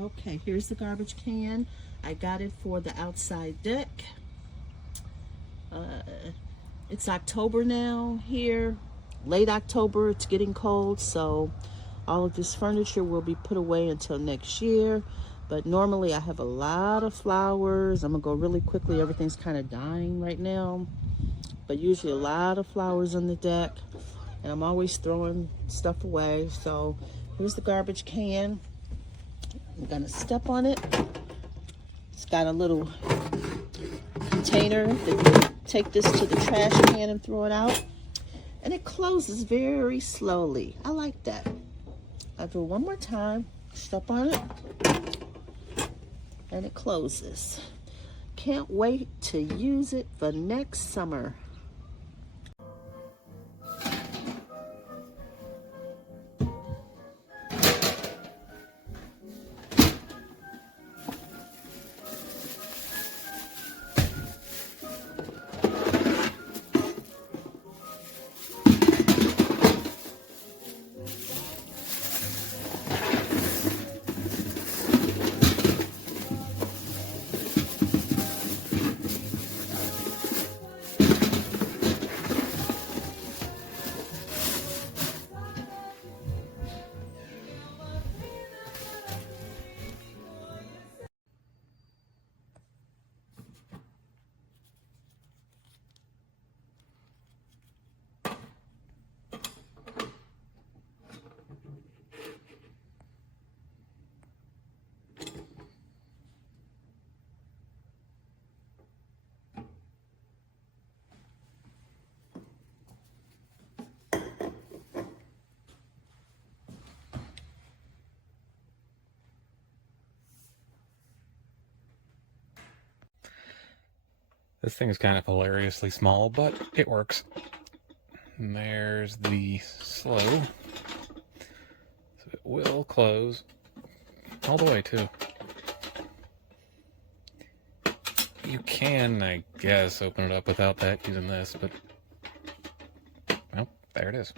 Okay, here's the garbage can. I got it for the outside deck. It's October now here, late October. It's getting cold, so all of this furniture will be put away until next year. But normally I have a lot of flowers. I'm gonna go really quickly. Everything's kind of dying right now, but usually a lot of flowers on the deck, and I'm always throwing stuff away. So here's the garbage can. I'm gonna step on it. It's got a little container that you take this to the trash can and throw it out, and it closes very slowly. I like that. I'll do it one more time. Step on it, and it closes. Can't wait to use it for next summer. This thing is kind of hilariously small, but it works. And there's the slow. So it will close all the way too. You can, I guess, open it up without that using this, but well, there it is.